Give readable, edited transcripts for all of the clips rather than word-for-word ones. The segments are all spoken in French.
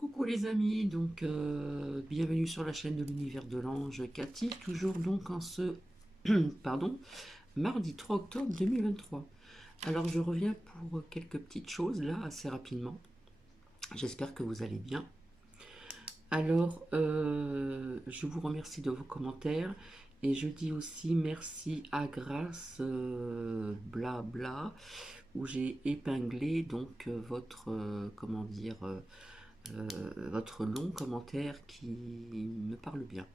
Coucou les amis, donc bienvenue sur la chaîne de l'univers de l'ange Cathy, toujours donc en ce pardon, mardi 3 octobre 2023. Alors je reviens pour quelques petites choses là assez rapidement. J'espère que vous allez bien. Alors je vous remercie de vos commentaires et je dis aussi merci à Grâce blabla où j'ai épinglé donc votre comment dire votre long commentaire qui me parle bien.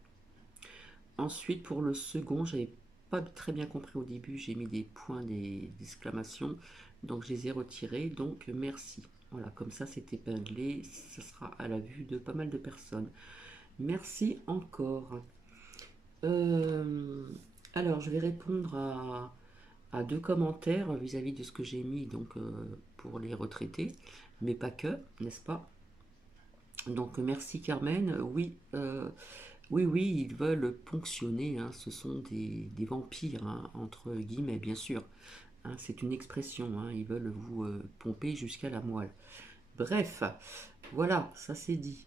Ensuite, pour le second, j'avais pas très bien compris au début, j'ai mis des points d'exclamation, donc je les ai retirés, donc merci. Voilà, comme ça c'est épinglé, ça sera à la vue de pas mal de personnes. Merci encore. Euh, alors, je vais répondre à deux commentaires vis-à-vis de ce que j'ai mis donc pour les retraités, mais pas que, n'est-ce pas? Donc merci Carmen. Oui, oui, ils veulent ponctionner, hein, ce sont des vampires, hein, entre guillemets, bien sûr. Hein, c'est une expression, hein, ils veulent vous pomper jusqu'à la moelle. Bref, voilà, ça c'est dit.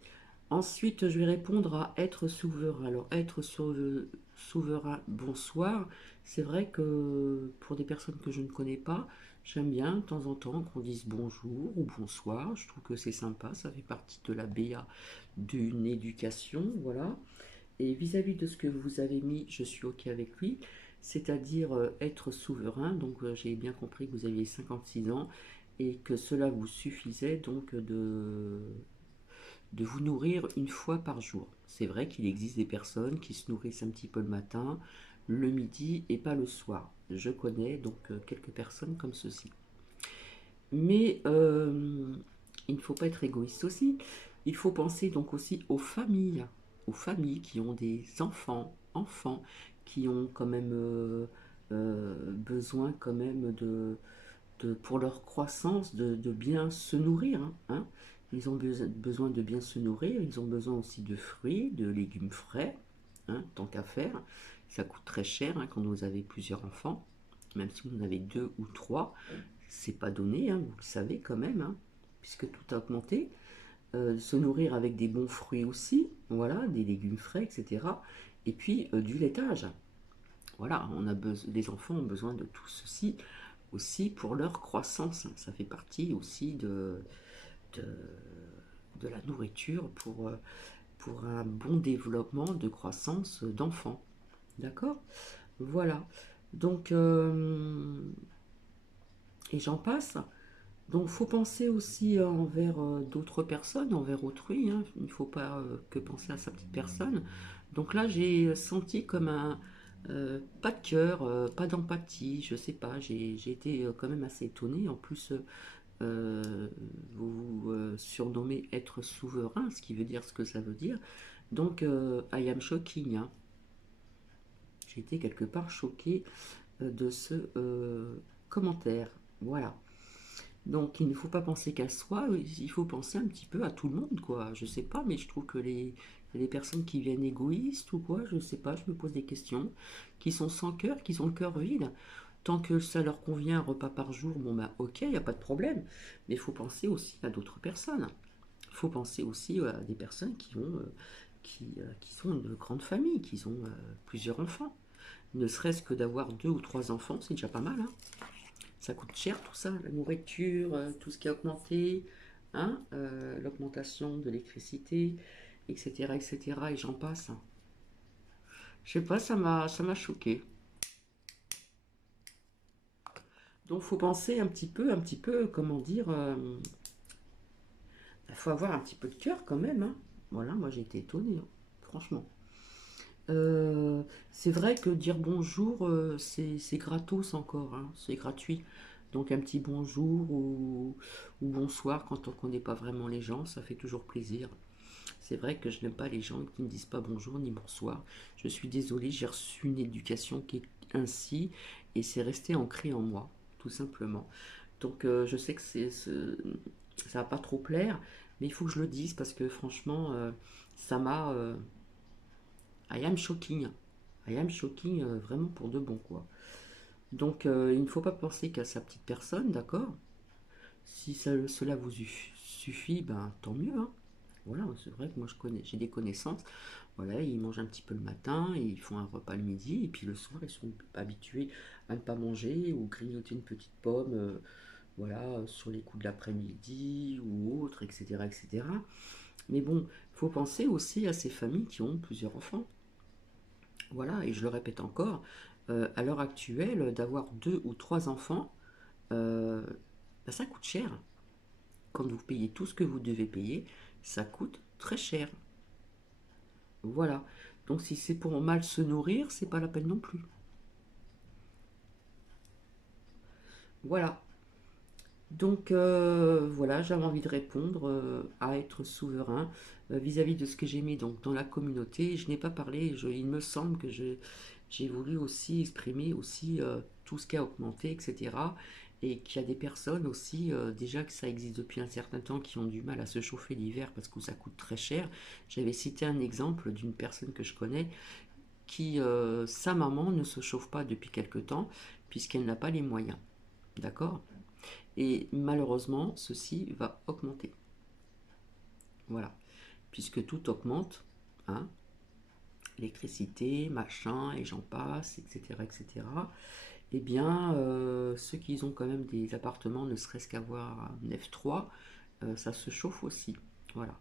Ensuite, je vais répondre à être souverain. Alors, être souverain, bonsoir. C'est vrai que pour des personnes que je ne connais pas, j'aime bien de temps en temps qu'on dise bonjour ou bonsoir. Je trouve que c'est sympa, ça fait partie de la BA d'une éducation, voilà. Et vis-à-vis de ce que vous avez mis, je suis OK avec lui, c'est-à-dire être souverain. Donc, j'ai bien compris que vous aviez 56 ans et que cela vous suffisait donc de vous nourrir une fois par jour. C'est vrai qu'il existe des personnes qui se nourrissent un petit peu le matin, le midi et pas le soir. Je connais donc quelques personnes comme ceci. Mais il ne faut pas être égoïste aussi. Il faut penser donc aussi aux familles qui ont des enfants qui ont quand même besoin quand même pour leur croissance de bien se nourrir. Hein. Ils ont besoin de bien se nourrir, ils ont besoin aussi de fruits, de légumes frais, hein, tant qu'à faire. Ça coûte très cher hein, quand vous avez plusieurs enfants, même si vous en avez deux ou trois, c'est pas donné, hein, vous le savez quand même, hein, puisque tout a augmenté. Se nourrir avec des bons fruits aussi, voilà, des légumes frais, etc. Et puis du laitage. Voilà, les enfants ont besoin de tout ceci aussi pour leur croissance. Ça fait partie aussi de, de la nourriture pour un bon développement de croissance d'enfants. D'accord. Voilà. Donc, et j'en passe. Donc, il faut penser aussi envers d'autres personnes, envers autrui. Hein. Il ne faut pas que penser à sa petite personne. Donc là, j'ai senti comme un pas de cœur, pas d'empathie. Je sais pas. J'ai été quand même assez étonnée. En plus, vous vous surnommez être souverain, ce qui veut dire ce que ça veut dire. Donc, I am shocking. Hein. J'ai été quelque part choquée de ce commentaire. Voilà. Donc il ne faut pas penser qu'à soi, il faut penser un petit peu à tout le monde, quoi. Je sais pas, mais je trouve que les personnes qui viennent égoïstes ou quoi, je sais pas, je me pose des questions, qui sont sans cœur, qui ont le cœur vide. Tant que ça leur convient, un repas par jour, bon bah ok, il n'y a pas de problème. Mais il faut penser aussi à d'autres personnes. Il faut penser aussi à des personnes qui sont une grande famille, qui ont plusieurs enfants. Ne serait-ce que d'avoir deux ou trois enfants, c'est déjà pas mal, hein. Ça coûte cher tout ça, la nourriture, tout ce qui a augmenté, hein, l'augmentation de l'électricité, etc., etc., et j'en passe. Je sais pas, ça m'a choqué. Donc faut penser un petit peu, comment dire, faut avoir un petit peu de cœur quand même, hein. Voilà, moi j'ai été étonnée, hein, franchement. C'est vrai que dire bonjour, c'est gratos encore, hein, c'est gratuit. Donc un petit bonjour ou bonsoir quand on ne connaît pas vraiment les gens, ça fait toujours plaisir. C'est vrai que je n'aime pas les gens qui ne disent pas bonjour ni bonsoir. Je suis désolée, j'ai reçu une éducation qui est ainsi et c'est resté ancré en moi, tout simplement. Donc je sais que ça va pas trop plaire, mais il faut que je le dise parce que franchement, ça m'a I am shocking. I am shocking vraiment pour de bon quoi. Donc il ne faut pas penser qu'à sa petite personne, d'accord. Si cela vous suffit, ben tant mieux. Hein. C'est vrai que moi j'ai des connaissances. Voilà, ils mangent un petit peu le matin, et ils font un repas le midi, et puis le soir, ils sont habitués à ne pas manger ou grignoter une petite pomme, voilà, sur les coups de l'après-midi ou autre, etc., etc. Mais bon, il faut penser aussi à ces familles qui ont plusieurs enfants. Voilà, et je le répète encore, à l'heure actuelle, d'avoir 2 ou 3 enfants, euh, ben, ça coûte cher. Quand vous payez tout ce que vous devez payer, ça coûte très cher. Voilà. Donc si c'est pour mal se nourrir, c'est pas la peine non plus. Voilà. Donc voilà, j'avais envie de répondre à être souverain vis-à-vis de ce que j'ai mis donc dans la communauté. Je n'ai pas parlé, il me semble que j'ai voulu aussi exprimer aussi tout ce qui a augmenté, etc. Et qu'il y a des personnes aussi, déjà que ça existe depuis un certain temps, qui ont du mal à se chauffer l'hiver parce que ça coûte très cher. J'avais cité un exemple d'une personne que je connais qui, sa maman, ne se chauffe pas depuis quelque temps puisqu'elle n'a pas les moyens. D'accord? Et malheureusement, ceci va augmenter. Voilà. Puisque tout augmente, hein, électricité, machin, et j'en passe, etc., etc. Eh bien, ceux qui ont quand même des appartements, ne serait-ce qu'avoir un F3, ça se chauffe aussi. Voilà.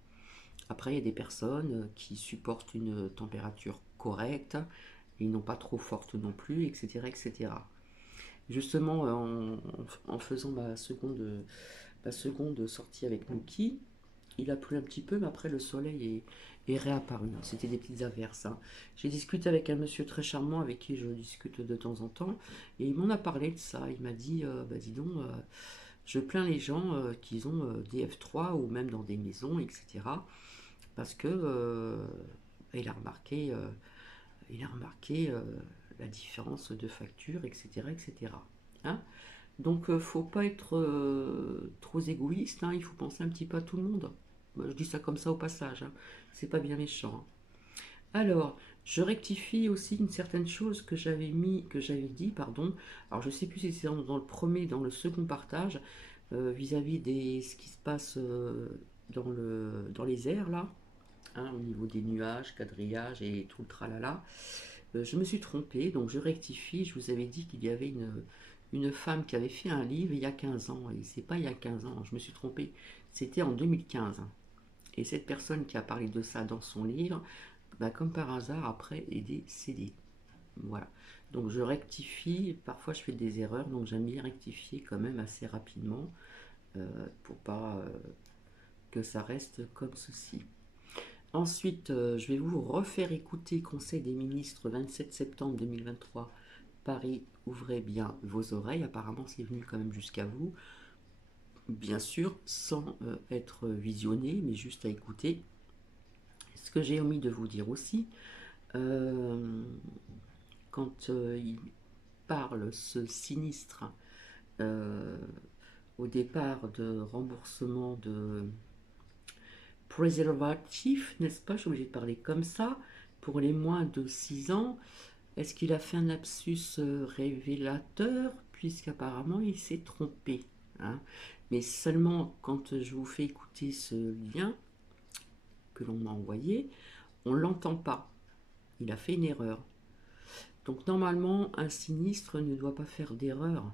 Après, il y a des personnes qui supportent une température correcte, et non pas trop forte non plus, etc., etc. Justement, en faisant ma seconde sortie avec Mookie, il a plu un petit peu, mais après le soleil est réapparu. C'était des petites averses, hein. J'ai discuté avec un monsieur très charmant avec qui je discute de temps en temps, et il m'en a parlé de ça. Il m'a dit, bah dis donc, je plains les gens qui ont des F3 ou même dans des maisons, etc. Parce que il a remarqué, la différence de facture, etc., etc. Hein. Donc, faut pas être trop égoïste, hein, il faut penser un petit peu à tout le monde. Moi, je dis ça comme ça au passage, hein. C'est pas bien méchant, hein. Alors, je rectifie aussi une certaine chose que j'avais dit, pardon. Alors, je sais plus si c'est dans le premier, dans le second partage, vis-à-vis de ce qui se passe dans les airs, là, hein, au niveau des nuages, quadrillage et tout le tralala. Je me suis trompée, donc je rectifie. Je vous avais dit qu'il y avait une femme qui avait fait un livre il y a 15 ans, et c'est pas il y a 15 ans, je me suis trompée, c'était en 2015. Et cette personne qui a parlé de ça dans son livre, bah, comme par hasard, après, est décédée. Voilà. Donc je rectifie, parfois je fais des erreurs, donc j'aime bien rectifier quand même assez rapidement pour pas que ça reste comme ceci. Ensuite, je vais vous refaire écouter Conseil des ministres 27 septembre 2023. Paris, ouvrez bien vos oreilles. Apparemment, c'est venu quand même jusqu'à vous. Bien sûr, sans être visionné, mais juste à écouter. Ce que j'ai omis de vous dire aussi, euh, quand il parle, ce sinistre, euh, au départ de remboursement de préservatif, n'est-ce pas? Je suis obligée de parler comme ça. Pour les moins de 6 ans, est-ce qu'il a fait un lapsus révélateur? Puisqu'apparemment il s'est trompé, hein. Mais seulement quand je vous fais écouter ce lien que l'on m'a envoyé, on ne l'entend pas. Il a fait une erreur. Donc normalement, un sinistre ne doit pas faire d'erreur,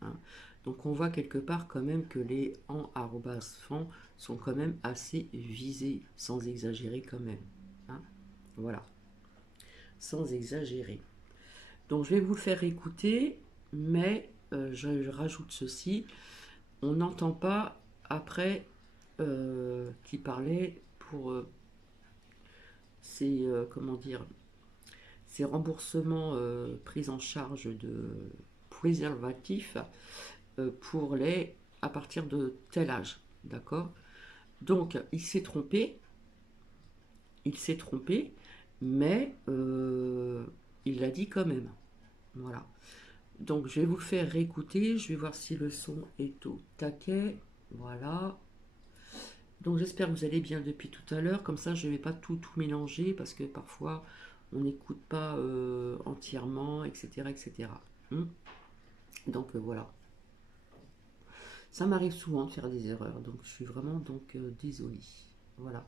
hein. Donc on voit quelque part quand même que les en arrobas fan sont quand même assez visés, sans exagérer quand même, hein. Voilà, sans exagérer. Donc je vais vous le faire écouter, mais je rajoute ceci. On n'entend pas après qui parlait pour ces, comment dire, ces remboursements pris en charge de préservatifs pour les à partir de tel âge. D'accord? Donc il s'est trompé, mais il l'a dit quand même. Voilà. Donc je vais vous le faire réécouter, je vais voir si le son est au taquet. Voilà. Donc j'espère que vous allez bien depuis tout à l'heure, comme ça je ne vais pas tout mélanger parce que parfois on n'écoute pas entièrement, etc. etc. Donc voilà. Ça m'arrive souvent de faire des erreurs, donc je suis vraiment donc désolée. Voilà.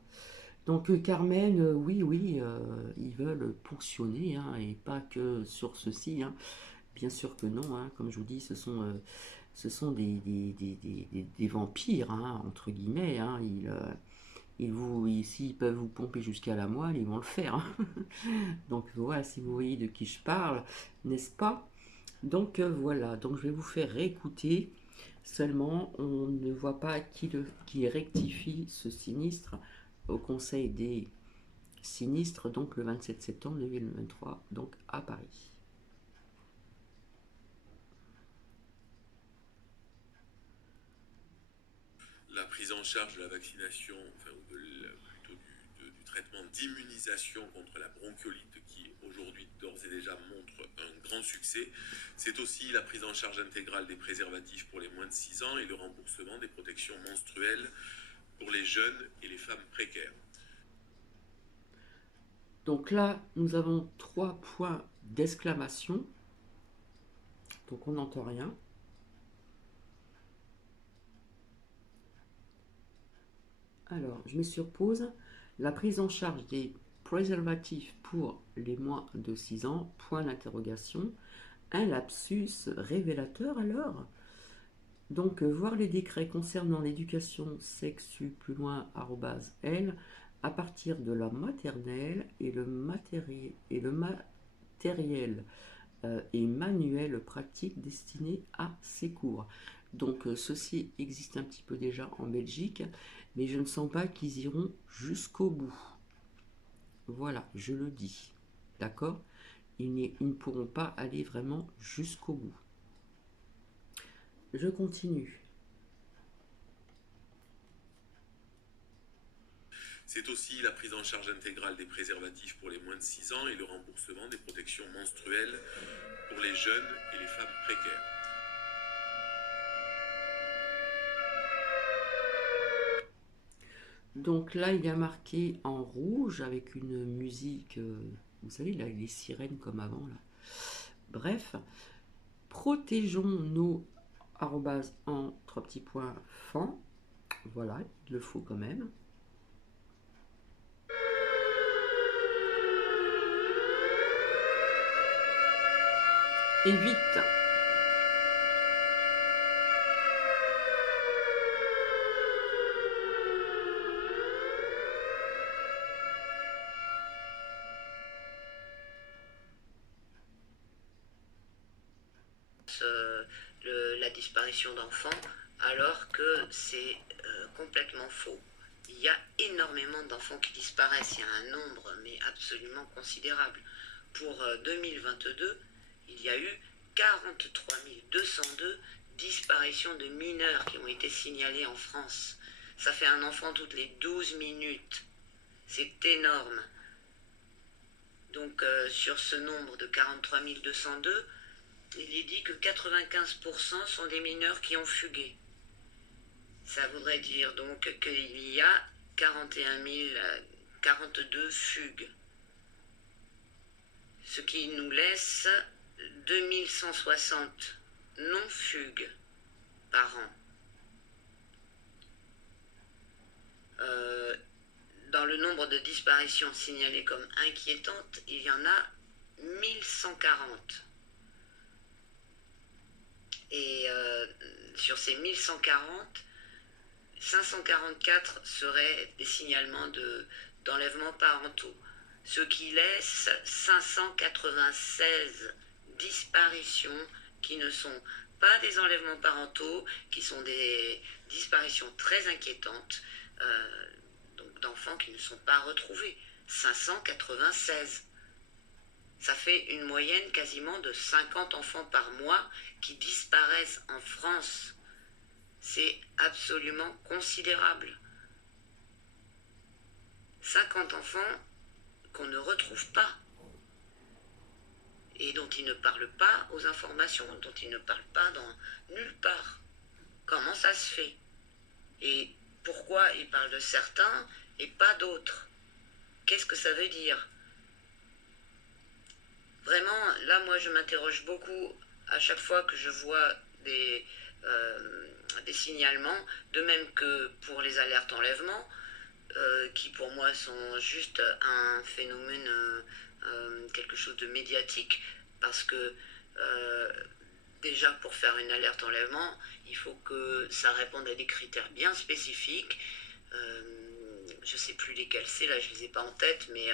Donc Carmen, oui, oui, ils veulent ponctionner, hein, et pas que sur ceci, hein. Bien sûr que non, hein. Comme je vous dis, ce sont des vampires, hein, entre guillemets, hein. S'ils peuvent vous pomper jusqu'à la moelle, ils vont le faire, hein. Donc voilà, si vous voyez de qui je parle, n'est-ce pas? Donc voilà, donc je vais vous faire réécouter. Seulement, on ne voit pas qui rectifie ce sinistre au Conseil des sinistres, donc le 27 septembre 2023, donc à Paris. La prise en charge de la vaccination, enfin, plutôt du traitement d'immunisation contre la bronchiolite qui aujourd'hui d'ores et déjà montre un grand succès. C'est aussi la prise en charge intégrale des préservatifs pour les moins de 6 ans et le remboursement des protections menstruelles pour les jeunes et les femmes précaires. Donc là, nous avons 3 points d'exclamation. Donc on n'entend rien. Alors, je mets sur pause. La prise en charge des préservatifs pour les moins de 6 ans, point d'interrogation. Un lapsus révélateur alors. Donc, voir les décrets concernant l'éducation sexu plus loin, L, à partir de la maternelle et le matériel et manuel pratique destiné à ces cours. Donc, ceci existe un petit peu déjà en Belgique, mais je ne sens pas qu'ils iront jusqu'au bout. Voilà, je le dis. D'accord? Ils ne pourront pas aller vraiment jusqu'au bout. Je continue. C'est aussi la prise en charge intégrale des préservatifs pour les moins de 6 ans et le remboursement des protections menstruelles pour les jeunes et les femmes précaires. Donc là, il y a marqué en rouge avec une musique, vous savez, là, les sirènes comme avant. Là. Bref, protégeons nos arrobas en 3 petits points fan. Voilà, il le faut quand même. Et vite. La disparition d'enfants, alors que c'est complètement faux. Il y a énormément d'enfants qui disparaissent, il y a un nombre mais absolument considérable. Pour 2022, il y a eu 43 202 disparitions de mineurs qui ont été signalées en France. Ça fait un enfant toutes les 12 minutes. C'est énorme. Donc sur ce nombre de 43 202, il est dit que 95% sont des mineurs qui ont fugué. Ça voudrait dire donc qu'il y a 42 fugues. Ce qui nous laisse 2160 non-fugues par an. Dans le nombre de disparitions signalées comme inquiétantes, il y en a 1140. Et sur ces 1140, 544 seraient des signalements d'enlèvements parentaux, ce qui laisse 596 disparitions qui ne sont pas des enlèvements parentaux, qui sont des disparitions très inquiétantes, donc d'enfants qui ne sont pas retrouvés. 596. Ça fait une moyenne quasiment de 50 enfants par mois qui disparaissent en France. C'est absolument considérable. 50 enfants qu'on ne retrouve pas et dont ils ne parlent pas aux informations, dont ils ne parlent pas dans nulle part. Comment ça se fait? Et pourquoi ils parlent de certains et pas d'autres? Qu'est-ce que ça veut dire? Vraiment, là, moi, je m'interroge beaucoup à chaque fois que je vois des signalements, de même que pour les alertes enlèvement. qui pour moi sont juste un phénomène, quelque chose de médiatique, parce que déjà pour faire une alerte enlèvement, il faut que ça réponde à des critères bien spécifiques. Je ne sais plus lesquels c'est, là je ne les ai pas en tête, mais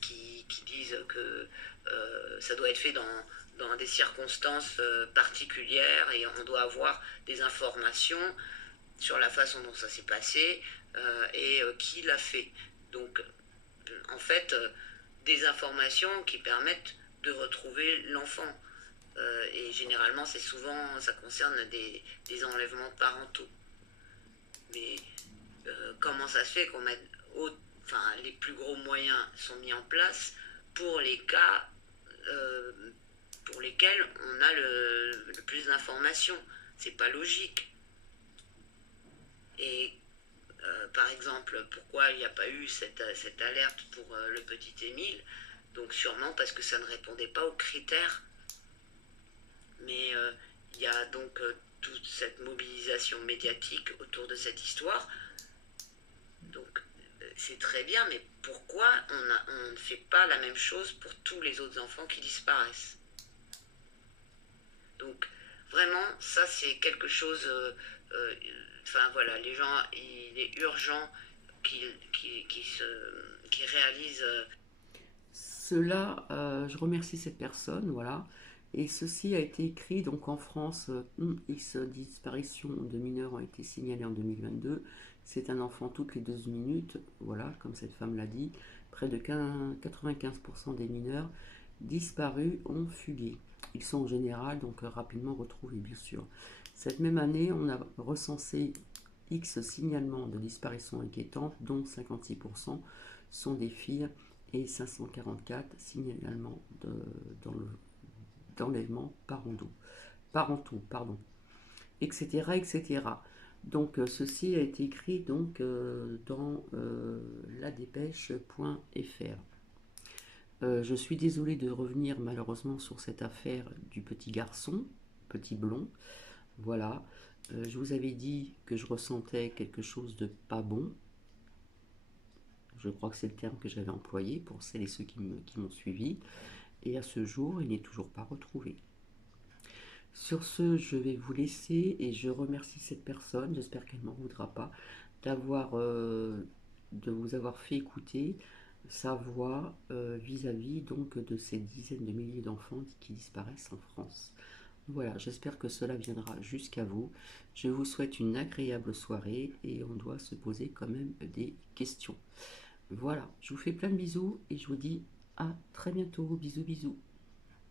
qui disent que ça doit être fait dans des circonstances particulières, et on doit avoir des informations sur la façon dont ça s'est passé, et qui l'a fait. Donc en fait, des informations qui permettent de retrouver l'enfant. Et généralement, c'est souvent, ça concerne des enlèvements parentaux. Mais comment ça se fait qu'on mette, enfin, les plus gros moyens sont mis en place pour les cas euh, pour lesquels on a le plus d'informations? C'est pas logique. Et par exemple, pourquoi il n'y a pas eu cette alerte pour le petit Émile? Donc sûrement parce que ça ne répondait pas aux critères. Mais il y a donc toute cette mobilisation médiatique autour de cette histoire. Donc c'est très bien, mais pourquoi on ne fait pas la même chose pour tous les autres enfants qui disparaissent? Donc vraiment, ça c'est quelque chose... enfin voilà, les gens, il est urgent qu'ils réalisent... Cela, je remercie cette personne, voilà. Et ceci a été écrit donc en France, X disparitions de mineurs ont été signalées en 2022. C'est un enfant toutes les 12 minutes, voilà, comme cette femme l'a dit. Près de 95% des mineurs disparus ont fugué. Ils sont en général donc rapidement retrouvés, bien sûr. Cette même année, on a recensé X signalements de disparitions inquiétantes, dont 56% sont des filles et 544 signalements d'enlèvement parentaux, etc., etc. Donc ceci a été écrit donc dans ladépêche.fr. Je suis désolée de revenir malheureusement sur cette affaire du petit garçon, petit blond. Voilà, je vous avais dit que je ressentais quelque chose de pas bon. Je crois que c'est le terme que j'avais employé pour celles et ceux qui m'ont suivi. Et à ce jour, il n'est toujours pas retrouvé. Sur ce, je vais vous laisser et je remercie cette personne. J'espère qu'elle ne m'en voudra pas de vous avoir fait écouter sa voix vis-à-vis donc de ces dizaines de milliers d'enfants qui disparaissent en France. Voilà, j'espère que cela viendra jusqu'à vous. Je vous souhaite une agréable soirée et on doit se poser quand même des questions. Voilà, je vous fais plein de bisous et je vous dis à très bientôt. Bisous, bisous.